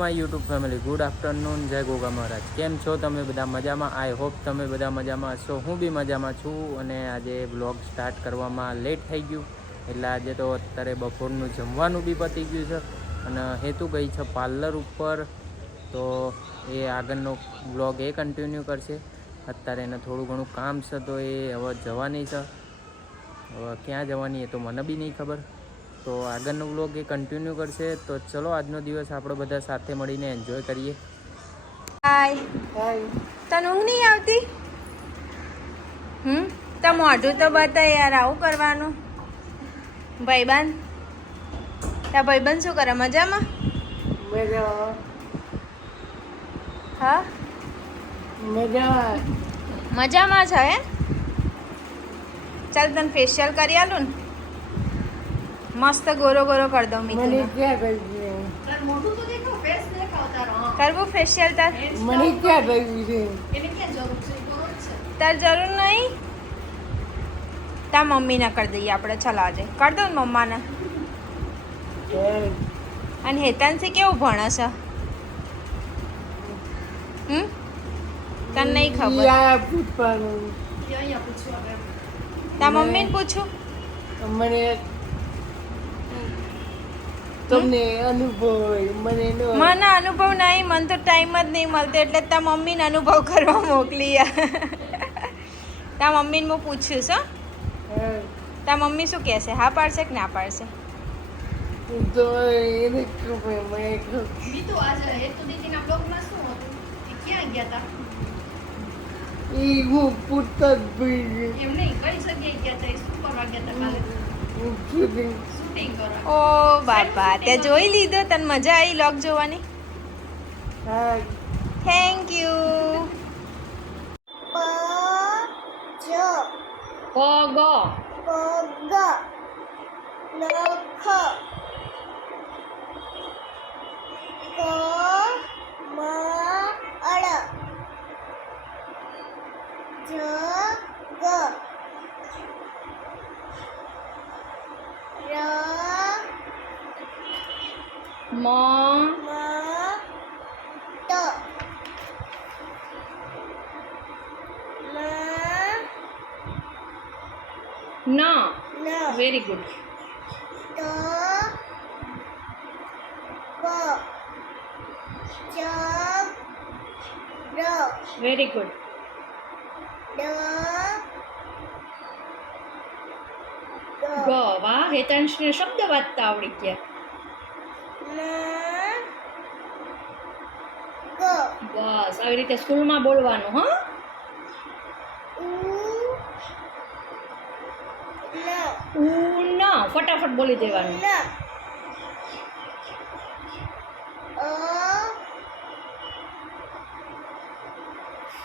My YouTube family, good afternoon, જય ગોગા મહારાજ. કેમ છો તમે બધા? મજામાં? આઈ હોપ તમે બધા મજામાં હશો. હું બી મજામાં છું. અને આજે બ્લોગ સ્ટાર્ટ કરવામાં લેટ થઈ ગયું, એટલે આજે તો અત્યારે બપોરનું જમવાનું બી પતી ગયું છે. અને હેતુ ગઈ છે પાર્લર ઉપર, તો એ આગળનો બ્લોગ એ કન્ટિન્યુ કરશે. અત્યારે એને થોડું ઘણું કામ છે, તો એ હવે જવાની છે. હવે ક્યાં જવાની એ તો મને બી નહીં ખબર. તો આગળનો વ્લોગ એ કન્ટિન્યુ કરશે. તો ચલો આજનો દિવસ આપણે બધા સાથે મળીને એન્જોય કરીએ. હાય, તને ઊંઘ નહીં આવતી? તો મોઢું તો બતાય યાર, આવું કરવાનું. ભાઈબંધ, તારા ભાઈબંધ શું કરે? મજામાં? હા, મજામાં છે હે? ચાલ તને ફેશિયલ કરી આલું ને, મસ્ત ગોરો ગોરો કરી દઉં. મીઠું કરવું ફેશિયલ? તાર મને ક્યાં કર્યું છે? તાર જરૂર નહીં. તાર મમ્મીને કરી દઈએ આપણે. ચાલ આજે કરી દઉં ને મમ્માને. અને હેતાંશી કેવું ભણે છે? તને નહીં ખબર? તાર મમ્મીને પૂછું. મને તમને અનુભવ મને મને અનુભવ નહીં, મને તો ટાઈમ જ નહીં મળતો, એટલે તાર મમ્મીને અનુભવ કરવા મોકલી. તાર મમ્મીને હું પૂછીશ. તાર મમ્મી શું કહેશે? હા પાડશે કે ના પાડશે? તો એને ખબર એ હું પૂછતા જ ભૂલી ગઈ. ઓ બાપા, તે જોઈ લીધો? તને મજા આવી લોક જોવાની? હા, થેન્ક યુ. પગ મ ન. Very good. Very good. ગ. વાહ, હેતાંશને શબ્દ વાંચતા આવડી ગયા. બસ આવી રીતે સ્કૂલમાં બોલવાનું. હા, ન ફટાફટ બોલી દેવાનું.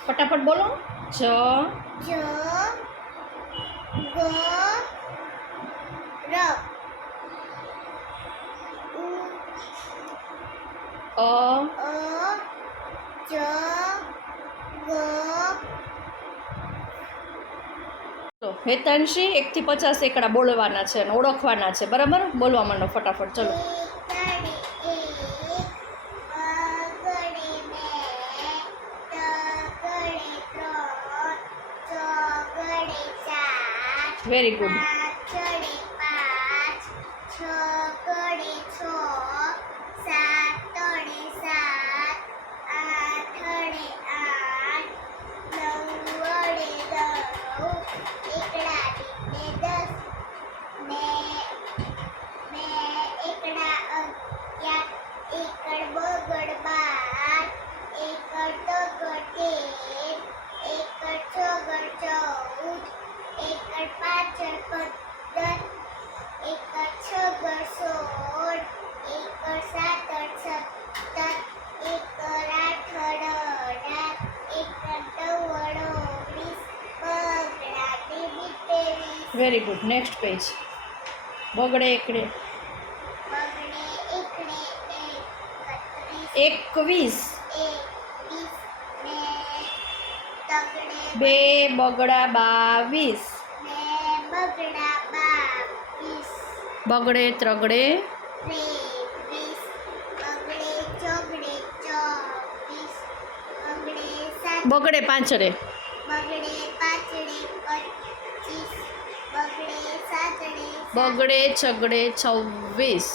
ફટાફટ બોલો. જ. હેતાંશી 1 થી 50 એકડા બોલવાના છે અને ઓળખવાના છે. બરાબર? બોલવા માંડો ફટાફટ. ચલો. Very good. Very good. Next page. બગડે એકડે 21. 2 બગડા 22. બગડે ત્રગડે બગડે પાંચડે બગડે છગડે 26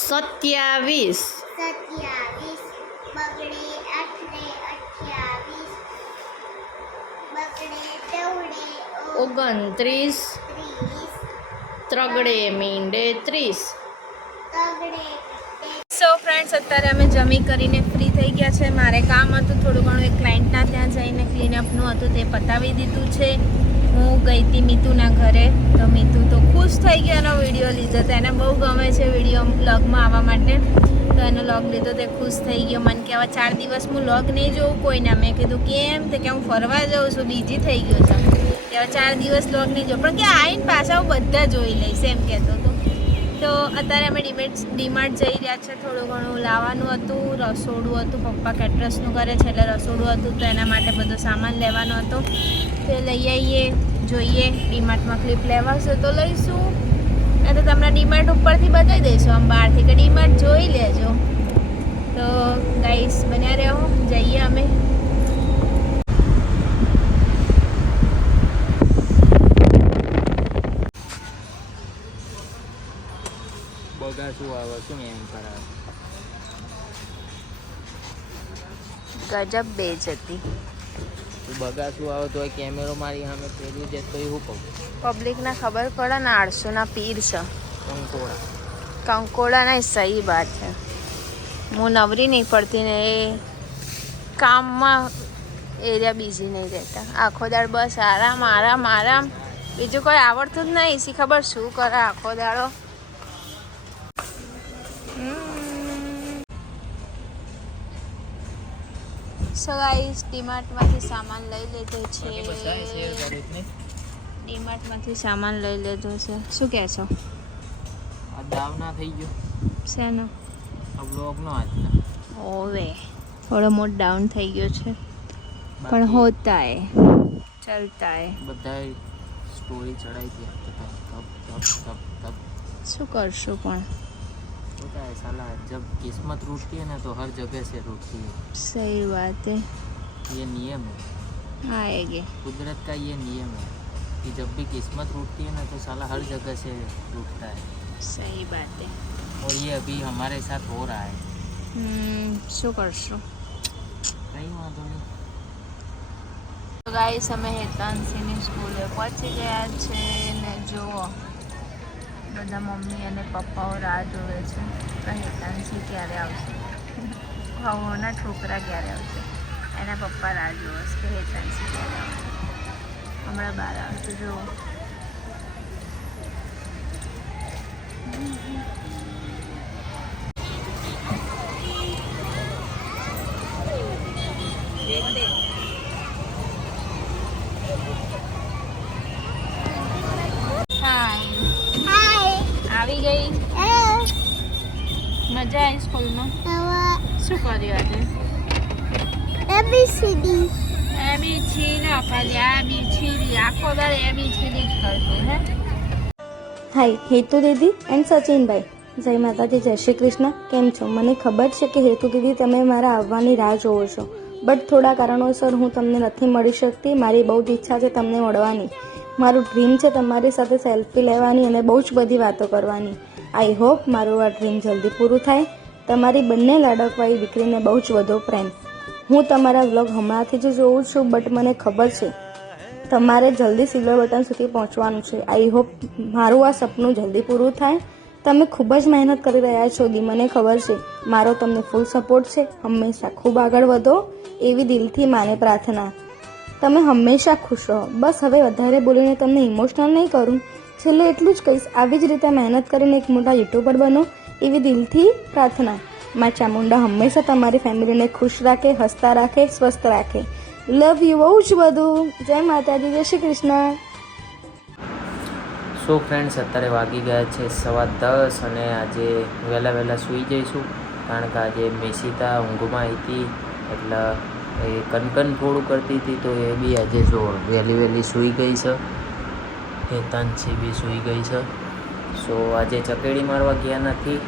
27 29 ત્રગડે મીંડે 30. સો ફ્રેન્ડ્સ, અત્યારે અમે જમી કરીને ફ્રી થઈ ગયા છે. મારે કામ હતું થોડું ઘણું, એક ક્લાયન્ટના ત્યાં જઈને ક્લીનઅપનું હતું, તે પતાવી દીધું છે. હું ગઈ હતી મીતુના ઘરે, તો મીતુ તો ખુશ થઈ ગયો એનો વિડીયો લીધો તો. એને બહુ ગમે છે વિડીયો વ્લોગમાં આવવા માટે, તો એનો વ્લોગ લીધો તે ખુશ થઈ ગયો. મને કે હવે 4 દિવસ હું વ્લોગ નહીં જોઉં કોઈના. મેં કીધું કેમ? તો કે હું ફરવા જાઉં છું, બીજી થઈ ગયો છે કે હવે 4 દિવસ વ્લોગ નહીં જોઉં, પણ કે આવીને પાછા હું બધા જોઈ લઈશ એમ કહેતો હતો. તો અત્યારે અમે ડીમાર્ટ જઈ રહ્યા છે. થોડું ઘણું લાવવાનું હતું, રસોડું હતું, પપ્પા કેટરસનું કરે છે એટલે રસોડું હતું, તો એના માટે બધો સામાન લેવાનો હતો. તો લઈ આવીએ, જોઈએ. ડીમાર્ટમાં ક્લિપ લેવાશે તો લઈશું, નહીં તો તમને ડીમાર્ટ ઉપરથી બતાવી દઈશું આમ બહારથી કે ડીમાર્ટ જોઈ લેજો. તો ગાઈસ બન્યા રહો, જઈએ અમે. બગા શું આવે, શું એમ કરાવે? ગજબ બેઇજ્જતી. બગા શું આવે તો કેમેરો મારી સામે પેલું છે તો એવું કહું. પબ્લિકને ખબર પડે ને 800ના પીર છે. કંકોડા કંકોડા નહીં, સહી વાત છે. હું નવરી નહીં પડતી ને એ કામમાં એરિયા બિઝી નહીં રહેતા. આખો દાડ બસ આરામ આરામ આરામ, બીજું કોઈ આવડતું જ નહીં. સી ખબર શું કરે આખો દાડો. સો ગાઈસ, ડીમાર્ટમાંથી સામાન લઈ લીધો છે. ડીમાર્ટમાંથી સામાન લઈ લીધો છે. શું કહે છો? આ દાવ ના થઈ ગયો શેનો? આ બ્લોગનો આજનો. ઓવે થોડો મોટ ડાઉન થઈ ગયો છે, પણ હોતા હે, ચલતા હે. બધા સ્ટોરી ચડાઈ દી શું કરશું પણ? होता है साला, जब किस्मत रूठती है ना तो हर जगह से रूठती है. सही बात है. ये नियम है, आएंगे. कुदरत का ये नियम है कि जब भी किस्मत रूठती है ना तो साला हर जगह से रूठता है. सही बात है. और ये अभी हमारे साथ हो रहा है. શું કરશું? कहीं वांधो नहीं. તો ગાઈસ, અમે હેતાંશીની સ્કૂલે પહોંચી ગયા છે ને જુઓ બધા મમ્મી અને પપ્પાઓ રાહ જોવે છે તો હેતાંશી ક્યારે આવશે, ભાવોના છોકરા ક્યારે આવશે. એના પપ્પા રાહ જોવે છે કે હેતાંશી ક્યારે આવશે. હમણાં બહાર આવશે જુઓ. આવી ગઈ. મજા આવી સ્કૂલમાં? શું કર્યું આજે? એબીસીડી ના ખાલી એબીસીડી, આખો દાડો એબીસીડી જ કરતું હે. હાય હેતુ દીદી એન્ડ સચિનભાઈ, જય માતાજી, જય શ્રી કૃષ્ણ. કેમ છો? મને ખબર છે કે હેતુ દીદી તમે મારા આવવાની રાહ જોવો છો, બટ થોડા કારણોસર હું તમને નથી મળી શકતી. મારી બહુ જ ઈચ્છા છે તમને મળવાની. મારું ડ્રીમ છે તમારી સાથે સેલ્ફી લેવાની અને બહુ જ બધી વાતો કરવાની. આઈ હોપ મારું આ ડ્રીમ જલ્દી પૂરું થાય. તમારી બંને લાડકવાળી દીકરીને બહુ જ વધુ પ્રેમ. હું તમારા વ્લોગ હમણાંથી જ જોઉં છું, બટ મને ખબર છે તમારે જલ્દી સિલ્વર બટન સુધી પહોંચવાનું છે. આઈ હોપ મારું આ સપનું જલ્દી પૂરું થાય. તમે ખૂબ જ મહેનત કરી રહ્યા છો દી, મને ખબર છે. મારો તમને ફૂલ સપોર્ટ છે. હંમેશા ખૂબ આગળ વધો એવી દિલથી માને પ્રાર્થના. તમે હંમેશા ખુશ રહો. બસ હવે વધારે બોલીને તમને ઇમોશનલ નહીં કરું. છેલ્લે એટલું જ કહીશ, આવી જ રીતે મહેનત કરીને એક મોટા યુટ્યુબર બનો એવી દિલથી પ્રાર્થના. મા ચામુંડા હંમેશા તમારી ફેમિલીને ખુશ રાખે, હસતા રાખે, સ્વસ્થ રાખે. લવ યુ બહુ જ બધું. જય માતાજી, જય શ્રી કૃષ્ણ. સો ફ્રેન્ડ્સ, અત્યારે વાગી ગયા છે 10:15 અને આજે વહેલા સૂઈ જઈશું, કારણ કે આજે મેસીતા ઊંઘમાં હતી એટલે એ કનકન થોડું કરતી હતી, તો એ બી આજે જો વહેલી સૂઈ ગઈ છે. હેતાંશી બી સૂઈ ગઈ છે. સો આજે ચકેડી મારવા ગયા નથી,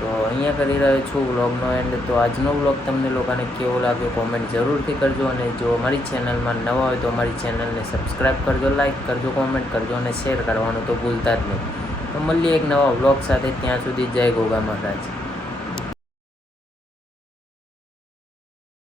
તો અહીંયા કરી રહ્યો છું વ્લોગનો એન્ડ. તો આજનો વ્લોગ તમને લોકોને કેવો લાગ્યો કોમેન્ટ જરૂરથી કરજો, અને જો અમારી ચેનલમાં નવા હોય તો અમારી ચેનલને સબસ્ક્રાઈબ કરજો, લાઇક કરજો, કોમેન્ટ કરજો અને શેર કરવાનું તો ભૂલતા જ નહીં. તો મળીએ એક નવા વ્લોગ સાથે. ત્યાં સુધી જય ગોગા મહારાજ.